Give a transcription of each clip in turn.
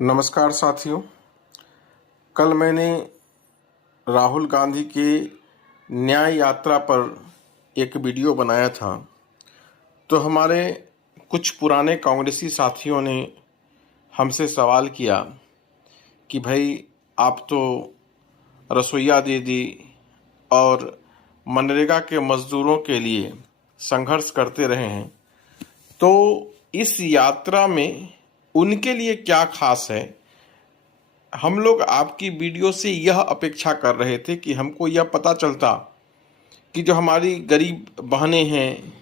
नमस्कार साथियों। कल मैंने राहुल गांधी के न्याय यात्रा पर एक वीडियो बनाया था, तो हमारे कुछ पुराने कांग्रेसी साथियों ने हमसे सवाल किया कि भाई आप तो रसोइया दीदी और मनरेगा के मजदूरों के लिए संघर्ष करते रहे हैं, तो इस यात्रा में उनके लिए क्या खास है। हम लोग आपकी वीडियो से यह अपेक्षा कर रहे थे कि हमको यह पता चलता कि जो हमारी गरीब बहनें हैं,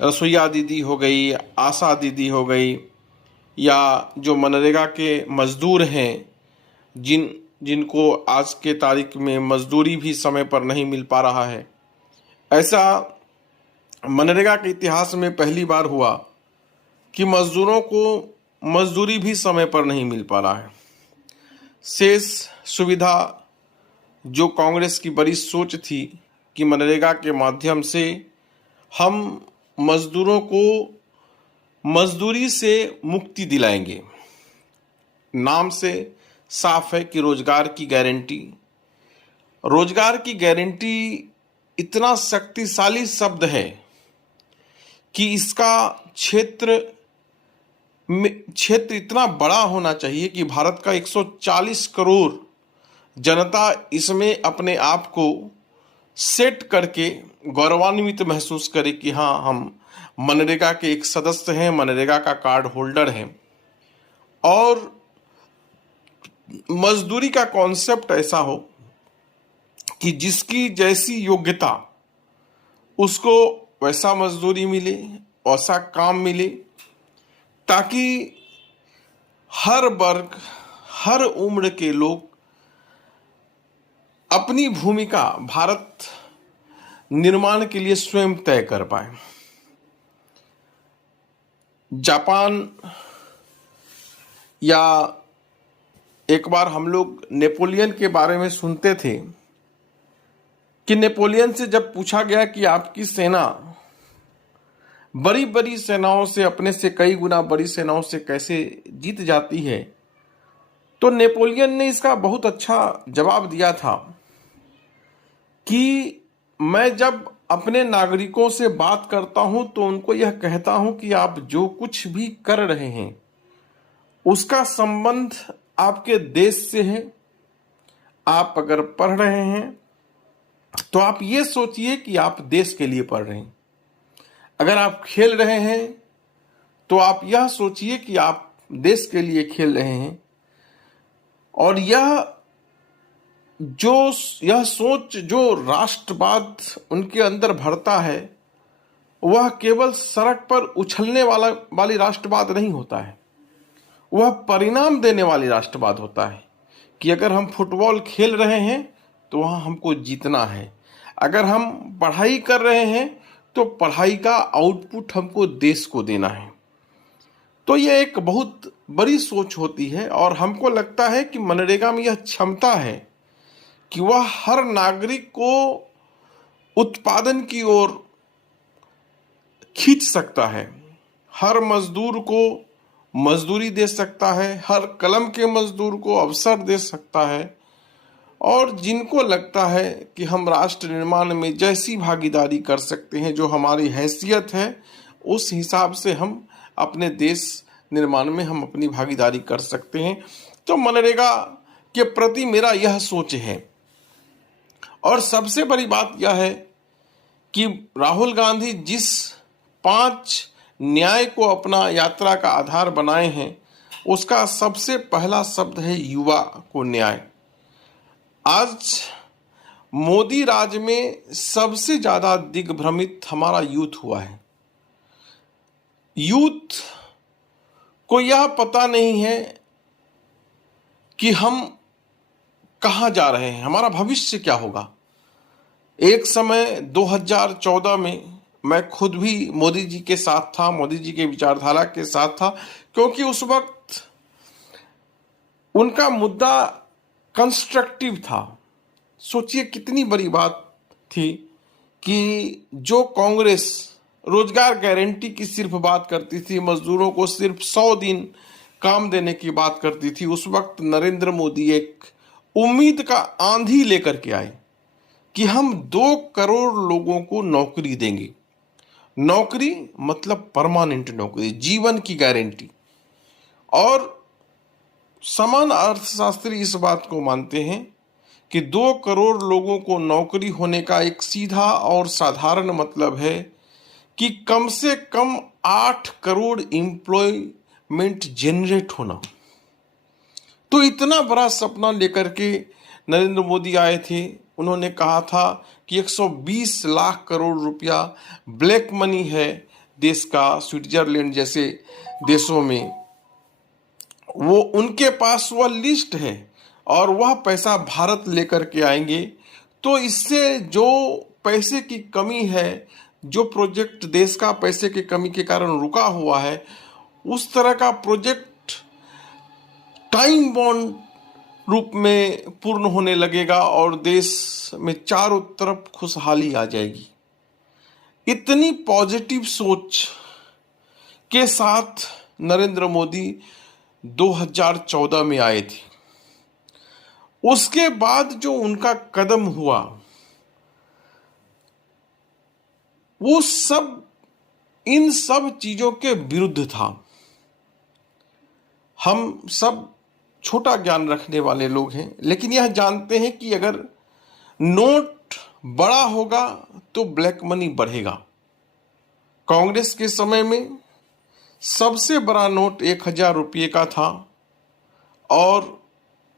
रसोइया दीदी हो गई, आशा दीदी हो गई, या जो मनरेगा के मज़दूर हैं, जिनको आज के तारीख में मज़दूरी भी समय पर नहीं मिल पा रहा है। ऐसा मनरेगा के इतिहास में पहली बार हुआ कि मज़दूरों को मज़दूरी भी समय पर नहीं मिल पा रहा है। शेष सुविधा जो कांग्रेस की बड़ी सोच थी कि मनरेगा के माध्यम से हम मज़दूरों को मज़दूरी से मुक्ति दिलाएंगे। नाम से साफ है कि रोजगार की गारंटी। रोजगार की गारंटी इतना शक्तिशाली शब्द है कि इसका क्षेत्र इतना बड़ा होना चाहिए कि भारत का 140 करोड़ जनता इसमें अपने आप को सेट करके गौरवान्वित महसूस करे कि हाँ, हम मनरेगा के एक सदस्य हैं, मनरेगा का कार्ड होल्डर हैं। और मजदूरी का कॉन्सेप्ट ऐसा हो कि जिसकी जैसी योग्यता उसको वैसा मजदूरी मिले, वैसा काम मिले, ताकि हर वर्ग, हर उम्र के लोग अपनी भूमिका भारत निर्माण के लिए स्वयं तय कर पाए। जापान, या एक बार हम लोग नेपोलियन के बारे में सुनते थे कि नेपोलियन से जब पूछा गया कि आपकी सेना बड़ी बड़ी सेनाओं से, अपने से कई गुना बड़ी सेनाओं से कैसे जीत जाती है, तो नेपोलियन ने इसका बहुत अच्छा जवाब दिया था कि मैं जब अपने नागरिकों से बात करता हूं तो उनको यह कहता हूं कि आप जो कुछ भी कर रहे हैं उसका संबंध आपके देश से है। आप अगर पढ़ रहे हैं तो आप ये सोचिए कि आप देश के लिए पढ़ रहे हैं। अगर आप खेल रहे हैं तो आप यह सोचिए कि आप देश के लिए खेल रहे हैं। और यह सोच जो राष्ट्रवाद उनके अंदर भरता है, वह केवल सड़क पर उछलने वाली राष्ट्रवाद नहीं होता है, वह परिणाम देने वाली राष्ट्रवाद होता है कि अगर हम फुटबॉल खेल रहे हैं तो वहाँ हमको जीतना है। अगर हम पढ़ाई कर रहे हैं तो पढ़ाई का आउटपुट हमको देश को देना है। तो ये एक बहुत बड़ी सोच होती है, और हमको लगता है कि मनरेगा में यह क्षमता है कि वह हर नागरिक को उत्पादन की ओर खींच सकता है, हर मजदूर को मजदूरी दे सकता है, हर कलम के मजदूर को अवसर दे सकता है। और जिनको लगता है कि हम राष्ट्र निर्माण में जैसी भागीदारी कर सकते हैं, जो हमारी हैसियत है, उस हिसाब से हम अपने देश निर्माण में हम अपनी भागीदारी कर सकते हैं। तो मनरेगा के प्रति मेरा यह सोच है। और सबसे बड़ी बात यह है कि राहुल गांधी जिस 5 न्याय को अपना यात्रा का आधार बनाए हैं, उसका सबसे पहला शब्द है युवा को न्याय। आज मोदी राज में सबसे ज्यादा दिग्भ्रमित हमारा यूथ हुआ है। यूथ को यह पता नहीं है कि हम कहां जा रहे हैं, हमारा भविष्य क्या होगा। एक समय 2014 में मैं खुद भी मोदी जी के साथ था, मोदी जी के विचारधारा के साथ था, क्योंकि उस वक्त उनका मुद्दा कंस्ट्रक्टिव था। सोचिए कितनी बड़ी बात थी कि जो कांग्रेस रोजगार गारंटी की सिर्फ बात करती थी, मजदूरों को सिर्फ 100 दिन काम देने की बात करती थी, उस वक्त नरेंद्र मोदी एक उम्मीद का आंधी लेकर के आए कि हम 2 करोड़ लोगों को नौकरी देंगे। नौकरी मतलब परमानेंट नौकरी, जीवन की गारंटी। और समान अर्थशास्त्री इस बात को मानते हैं कि 2 करोड़ लोगों को नौकरी होने का एक सीधा और साधारण मतलब है कि कम से कम 8 करोड़ एम्प्लॉयमेंट जनरेट होना। तो इतना बड़ा सपना लेकर के नरेंद्र मोदी आए थे। उन्होंने कहा था कि 120 लाख करोड़ रुपया ब्लैक मनी है देश का, स्विट्जरलैंड जैसे देशों में वो उनके पास वह लिस्ट है और वह पैसा भारत लेकर के आएंगे। तो इससे जो पैसे की कमी है, जो प्रोजेक्ट देश का पैसे की कमी के कारण रुका हुआ है, उस तरह का प्रोजेक्ट टाइम बॉन्ड रूप में पूर्ण होने लगेगा और देश में चारों तरफ खुशहाली आ जाएगी। इतनी पॉजिटिव सोच के साथ नरेंद्र मोदी 2014 में आए थे। उसके बाद जो उनका कदम हुआ वो सब इन सब चीजों के विरुद्ध था। हम सब छोटा ज्ञान रखने वाले लोग हैं, लेकिन यह जानते हैं कि अगर नोट बड़ा होगा तो ब्लैक मनी बढ़ेगा। कांग्रेस के समय में सबसे बड़ा नोट 1000 रुपये का था और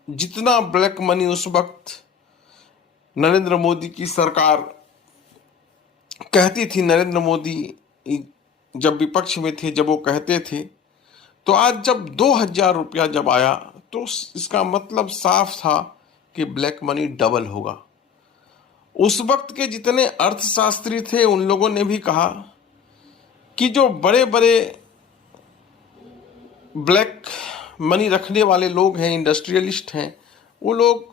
जितना ब्लैक मनी उस वक्त नरेंद्र मोदी की सरकार कहती थी, नरेंद्र मोदी जब विपक्ष में थे, जब वो कहते थे, तो आज जब 2000 रुपया जब आया तो इसका मतलब साफ था कि ब्लैक मनी डबल होगा। उस वक्त के जितने अर्थशास्त्री थे उन लोगों ने भी कहा कि जो बड़े बड़े ब्लैक मनी रखने वाले लोग हैं, इंडस्ट्रियलिस्ट हैं, वो लोग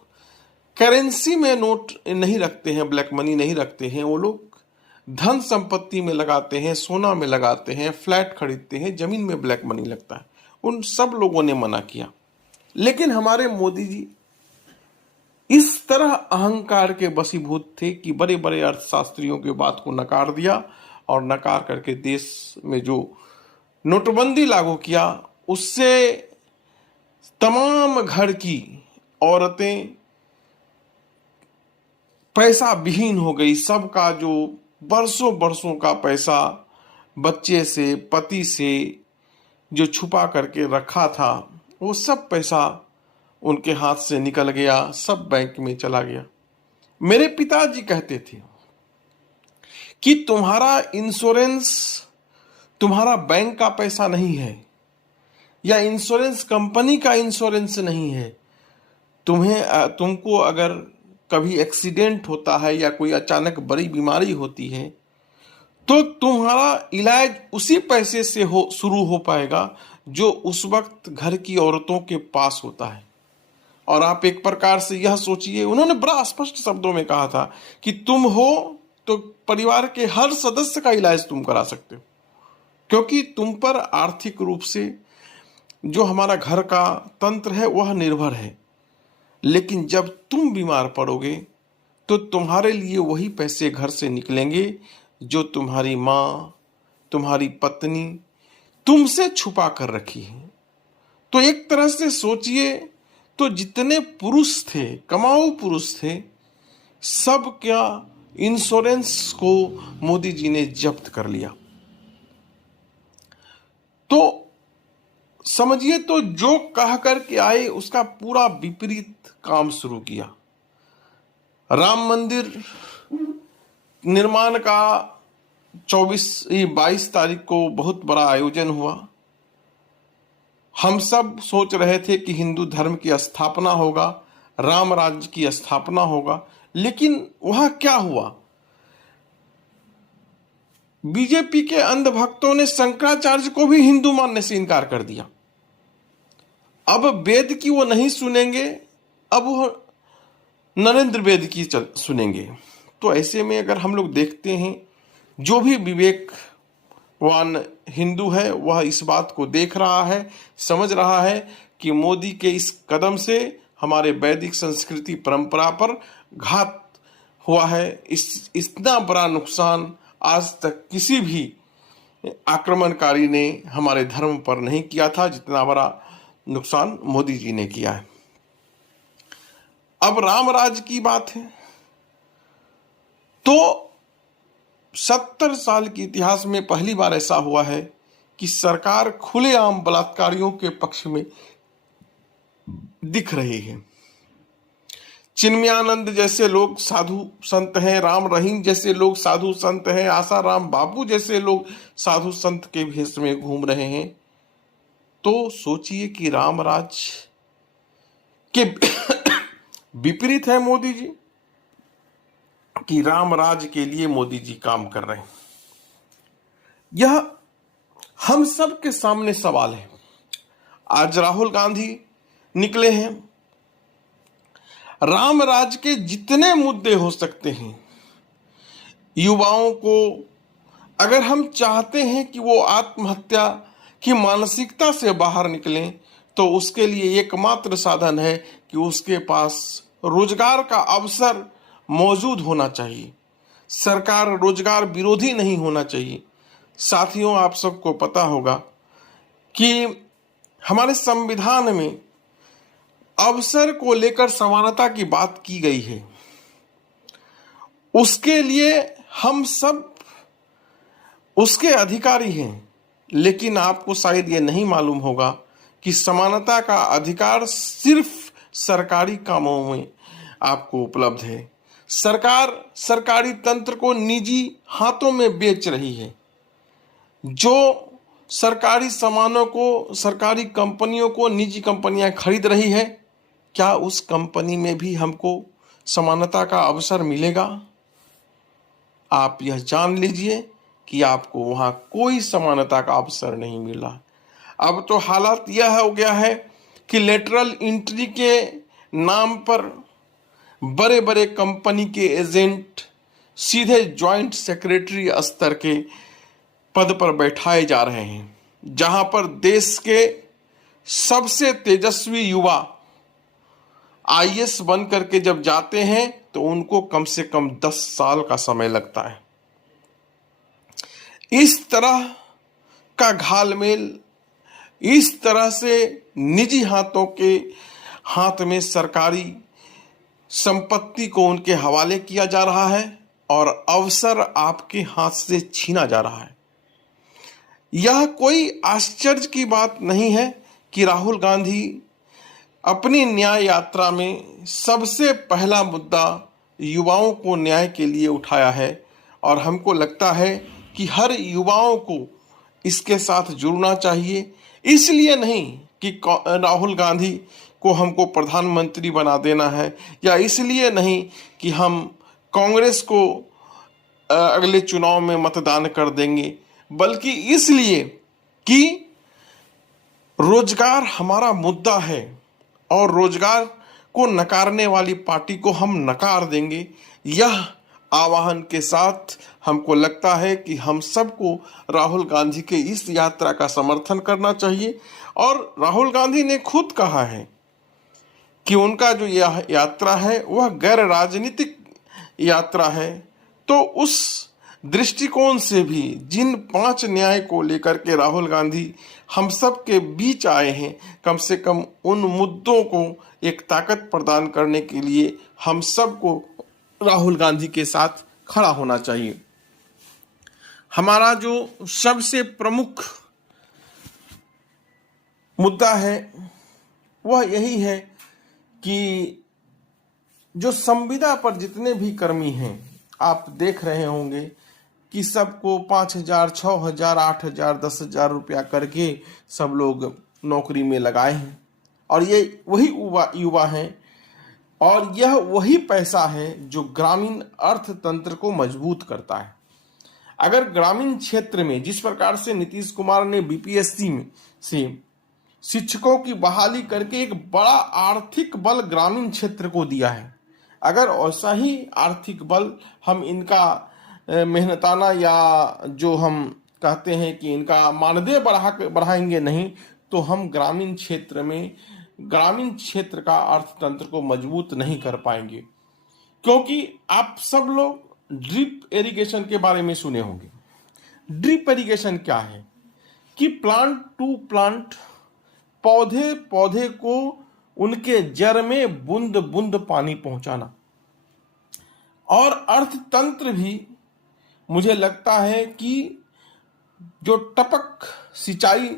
करेंसी में नोट नहीं रखते हैं, ब्लैक मनी नहीं रखते हैं। वो लोग धन संपत्ति में लगाते हैं, सोना में लगाते हैं, फ्लैट खरीदते हैं, जमीन में ब्लैक मनी लगता है। उन सब लोगों ने मना किया। लेकिन हमारे मोदी जी इस तरह अहंकार के वशीभूत थे कि बड़े बड़े अर्थशास्त्रियों की बात को नकार दिया और नकार करके देश में जो नोटबंदी लागू किया उससे तमाम घर की औरतें पैसा विहीन हो गई। सबका जो बरसों बरसों का पैसा बच्चे से, पति से जो छुपा करके रखा था, वो सब पैसा उनके हाथ से निकल गया, सब बैंक में चला गया। मेरे पिताजी कहते थे कि तुम्हारा इंश्योरेंस तुम्हारा बैंक का पैसा नहीं है या इंश्योरेंस कंपनी का इंश्योरेंस नहीं है। तुमको अगर कभी एक्सीडेंट होता है या कोई अचानक बड़ी बीमारी होती है तो तुम्हारा इलाज उसी पैसे से शुरू हो पाएगा जो उस वक्त घर की औरतों के पास होता है। और आप एक प्रकार से यह सोचिए, उन्होंने बड़ा स्पष्ट शब्दों में कहा था कि तुम हो तो परिवार के हर सदस्य का इलाज तुम करा सकते हो, क्योंकि तुम पर आर्थिक रूप से जो हमारा घर का तंत्र है वह निर्भर है। लेकिन जब तुम बीमार पड़ोगे तो तुम्हारे लिए वही पैसे घर से निकलेंगे जो तुम्हारी माँ, तुम्हारी पत्नी तुमसे छुपा कर रखी है। तो एक तरह से सोचिए तो जितने पुरुष थे, कमाऊ पुरुष थे, सब क्या इंश्योरेंस को मोदी जी ने जब्त कर लिया। तो समझिए, तो जो कह करके आए उसका पूरा विपरीत काम शुरू किया। राम मंदिर निर्माण का 22 तारीख को बहुत बड़ा आयोजन हुआ। हम सब सोच रहे थे कि हिंदू धर्म की स्थापना होगा, राम राज्य की स्थापना होगा, लेकिन वहां क्या हुआ? बीजेपी के अंधभक्तों ने शंकराचार्य को भी हिंदू मानने से इनकार कर दिया। अब वेद की वो नहीं सुनेंगे, अब वो नरेंद्र वेद की सुनेंगे। तो ऐसे में अगर हम लोग देखते हैं, जो भी विवेक वान हिंदू है वह इस बात को देख रहा है, समझ रहा है कि मोदी के इस कदम से हमारे वैदिक संस्कृति परंपरा पर घात हुआ है। इतना बड़ा नुकसान आज तक किसी भी आक्रमणकारी ने हमारे धर्म पर नहीं किया था जितना बड़ा नुकसान मोदी जी ने किया है। अब राम राज्य की बात है तो 70 साल के इतिहास में पहली बार ऐसा हुआ है कि सरकार खुलेआम बलात्कारियों के पक्ष में दिख रही है। चिन्मयानंद जैसे लोग साधु संत हैं, राम रहीम जैसे लोग साधु संत हैं, आसाराम बापू जैसे लोग साधु संत के भेष में घूम रहे हैं। तो सोचिए कि राम राज के विपरीत है मोदी जी, कि राम राज के लिए मोदी जी काम कर रहे हैं। यह हम सब के सामने सवाल है। आज राहुल गांधी निकले हैं। राम राज के जितने मुद्दे हो सकते हैं, युवाओं को अगर हम चाहते हैं कि वो आत्महत्या की मानसिकता से बाहर निकलें, तो उसके लिए एकमात्र साधन है कि उसके पास रोजगार का अवसर मौजूद होना चाहिए। सरकार रोजगार विरोधी नहीं होना चाहिए। साथियों, आप सबको पता होगा कि हमारे संविधान में अवसर को लेकर समानता की बात की गई है। उसके लिए हम सब उसके अधिकारी हैं, लेकिन आपको शायद ये नहीं मालूम होगा कि समानता का अधिकार सिर्फ सरकारी कामों में आपको उपलब्ध है। सरकार सरकारी तंत्र को निजी हाथों में बेच रही है। जो सरकारी सामानों को सरकारी कंपनियों को निजी कंपनियां खरीद रही है, क्या उस कंपनी में भी हमको समानता का अवसर मिलेगा? आप यह जान लीजिए कि आपको वहां कोई समानता का अवसर नहीं मिला। अब तो हालात यह हो गया है कि लेटरल एंट्री के नाम पर बड़े बड़े कंपनी के एजेंट सीधे जॉइंट सेक्रेटरी स्तर के पद पर बैठाए जा रहे हैं, जहां पर देश के सबसे तेजस्वी युवा आईएएस बन करके जब जाते हैं तो उनको कम से कम 10 साल का समय लगता है। इस तरह का घालमेल, इस तरह से निजी हाथों के हाथ में सरकारी संपत्ति को उनके हवाले किया जा रहा है और अवसर आपके हाथ से छीना जा रहा है। यह कोई आश्चर्य की बात नहीं है कि राहुल गांधी अपनी न्याय यात्रा में सबसे पहला मुद्दा युवाओं को न्याय के लिए उठाया है, और हमको लगता है कि हर युवाओं को इसके साथ जुड़ना चाहिए। इसलिए नहीं कि राहुल गांधी को हमको प्रधानमंत्री बना देना है, या इसलिए नहीं कि हम कांग्रेस को अगले चुनाव में मतदान कर देंगे, बल्कि इसलिए कि रोजगार हमारा मुद्दा है और रोजगार को नकारने वाली पार्टी को हम नकार देंगे। यह आह्वान के साथ हमको लगता है कि हम सबको राहुल गांधी के इस यात्रा का समर्थन करना चाहिए। और राहुल गांधी ने खुद कहा है कि उनका जो यह यात्रा है वह गैर राजनीतिक यात्रा है। तो उस दृष्टिकोण से भी जिन 5 न्याय को लेकर के राहुल गांधी हम सब के बीच आए हैं, कम से कम उन मुद्दों को एक ताकत प्रदान करने के लिए हम सबको राहुल गांधी के साथ खड़ा होना चाहिए। हमारा जो सबसे प्रमुख मुद्दा है वह यही है कि जो संविदा पर जितने भी कर्मी हैं, आप देख रहे होंगे कि सबको 5,000, 6,000, 8,000, 10,000 रुपया करके सब लोग नौकरी में लगाए हैं, और ये वही युवा हैं, और यह वही पैसा है जो ग्रामीण अर्थतंत्र को मजबूत करता है। अगर ग्रामीण क्षेत्र में जिस प्रकार से नीतीश कुमार ने बीपीएससी में से शिक्षकों की बहाली करके एक बड़ा आर्थिक बल ग्रामीण क्षेत्र को दिया है, अगर ऐसा ही आर्थिक बल हम इनका मेहनताना या जो हम कहते हैं कि इनका मानदेय बढ़ाएंगे नहीं, तो हम ग्रामीण क्षेत्र का अर्थतंत्र को मजबूत नहीं कर पाएंगे। क्योंकि आप सब लोग ड्रिप इरिगेशन के बारे में सुने होंगे। ड्रिप इरिगेशन क्या है कि प्लांट टू प्लांट, पौधे पौधे को उनके जड़ में बूंद बूंद पानी पहुंचाना। और अर्थतंत्र भी मुझे लगता है कि जो टपक सिंचाई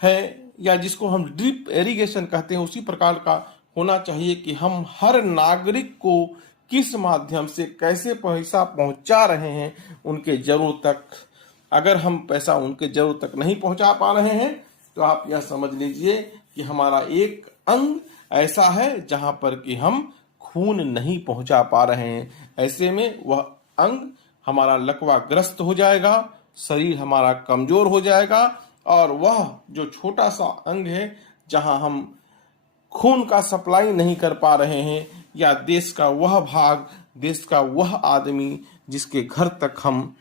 है या जिसको हम ड्रिप इरिगेशन कहते हैं, उसी प्रकार का होना चाहिए कि हम हर नागरिक को किस माध्यम से कैसे पैसा पहुंचा रहे हैं उनके जरूरत तक। अगर हम पैसा उनके जरूरत तक नहीं पहुंचा पा रहे हैं तो आप यह समझ लीजिए कि हमारा एक अंग ऐसा है जहां पर कि हम खून नहीं पहुंचा पा रहे हैं। ऐसे में वह अंग हमारा लकवाग्रस्त हो जाएगा, शरीर हमारा कमजोर हो जाएगा, और वह जो छोटा सा अंग है जहां हम खून का सप्लाई नहीं कर पा रहे हैं, या देश का वह भाग, देश का वह आदमी जिसके घर तक हम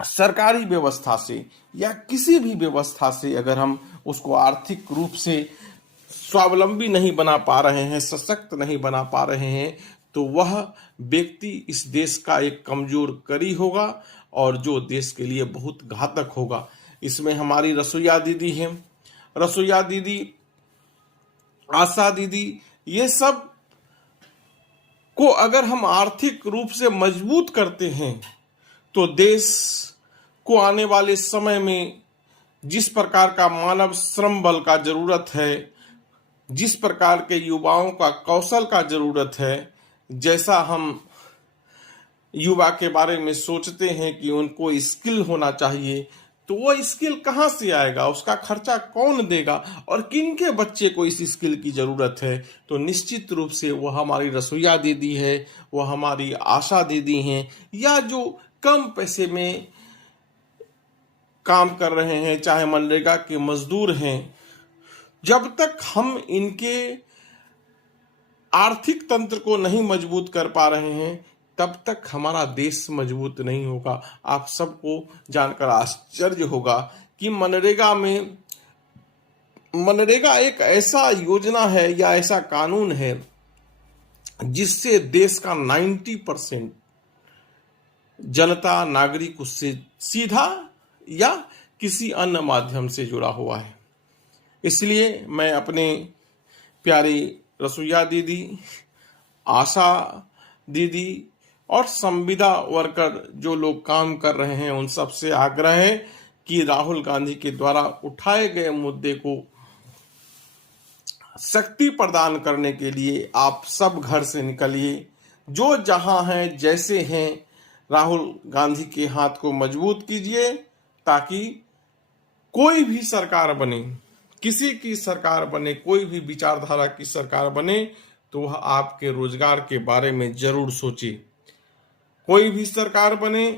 सरकारी व्यवस्था से या किसी भी व्यवस्था से अगर हम उसको आर्थिक रूप से स्वावलंबी नहीं बना पा रहे हैं, सशक्त नहीं बना पा रहे हैं, तो वह व्यक्ति इस देश का एक कमजोर कड़ी होगा और जो देश के लिए बहुत घातक होगा। इसमें हमारी रसोईया दीदी हैं, रसोईया दीदी, आशा दीदी, ये सब को अगर हम आर्थिक रूप से मजबूत करते हैं तो देश को आने वाले समय में जिस प्रकार का मानव श्रम बल का जरूरत है, जिस प्रकार के युवाओं का कौशल का जरूरत है, जैसा हम युवा के बारे में सोचते हैं कि उनको स्किल होना चाहिए, तो वो स्किल कहाँ से आएगा, उसका खर्चा कौन देगा, और किनके बच्चे को इस स्किल की जरूरत है। तो निश्चित रूप से वो हमारी रसोईया दीदी है, वो हमारी आशा दीदी हैं, या जो कम पैसे में काम कर रहे हैं, चाहे मनरेगा के मजदूर हैं। जब तक हम इनके आर्थिक तंत्र को नहीं मजबूत कर पा रहे हैं तब तक हमारा देश मजबूत नहीं होगा। आप सबको जानकर आश्चर्य होगा कि मनरेगा एक ऐसा योजना है या ऐसा कानून है जिससे देश का 90% जनता, नागरिक उससे सीधा या किसी अन्य माध्यम से जुड़ा हुआ है। इसलिए मैं अपने प्यारी रसोईया दीदी, आशा दीदी और संविदा वर्कर जो लोग काम कर रहे हैं उन सब से आग्रह है कि राहुल गांधी के द्वारा उठाए गए मुद्दे को शक्ति प्रदान करने के लिए आप सब घर से निकलिए। जो जहां हैं, जैसे हैं, राहुल गांधी के हाथ को मजबूत कीजिए ताकि कोई भी सरकार बने, किसी की सरकार बने, कोई भी विचारधारा की सरकार बने, तो वह आपके रोजगार के बारे में जरूर सोचे। कोई भी सरकार बने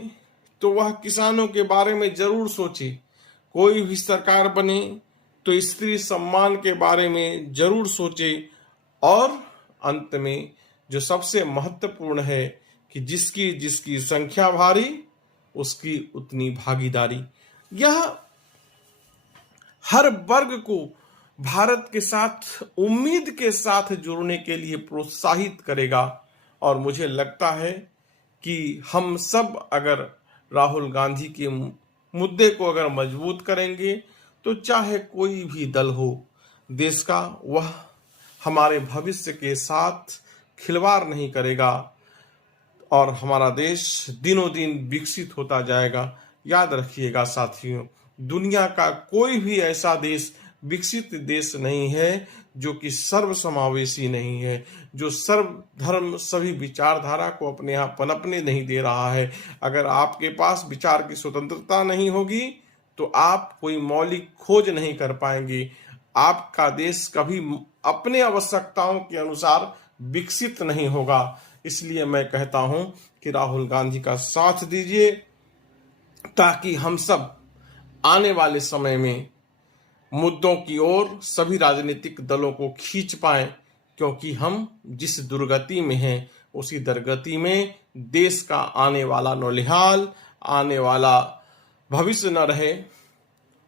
तो वह किसानों के बारे में जरूर सोचे। कोई भी सरकार बने तो स्त्री सम्मान के बारे में जरूर सोचे। और अंत में जो सबसे महत्वपूर्ण है कि जिसकी जिसकी संख्या भारी उसकी उतनी भागीदारी। यह हर वर्ग को भारत के साथ उम्मीद के साथ जुड़ने के लिए प्रोत्साहित करेगा। और मुझे लगता है कि हम सब अगर राहुल गांधी के मुद्दे को अगर मजबूत करेंगे तो चाहे कोई भी दल हो देश का, वह हमारे भविष्य के साथ खिलवाड़ नहीं करेगा और हमारा देश दिनों दिन विकसित होता जाएगा। याद रखिएगा साथियों, दुनिया का कोई भी ऐसा देश विकसित देश नहीं है जो कि सर्वसमावेशी नहीं है, जो सर्व धर्म सभी विचारधारा को अपने यहाँ पनपने नहीं दे रहा है। अगर आपके पास विचार की स्वतंत्रता नहीं होगी तो आप कोई मौलिक खोज नहीं कर पाएंगे। आपका देश कभी अपने आवश्यकताओं के अनुसार विकसित नहीं होगा। इसलिए मैं कहता हूं कि राहुल गांधी का साथ दीजिए ताकि हम सब आने वाले समय में मुद्दों की ओर सभी राजनीतिक दलों को खींच पाएं, क्योंकि हम जिस दुर्गति में हैं उसी दुर्गति में देश का आने वाला नौलिहाल, आने वाला भविष्य न रहे,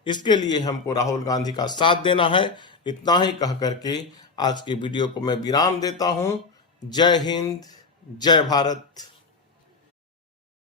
इसके लिए हमको राहुल गांधी का साथ देना है। इतना ही कह करके आज की वीडियो को मैं विराम देता हूं। जय हिंद, जय भारत।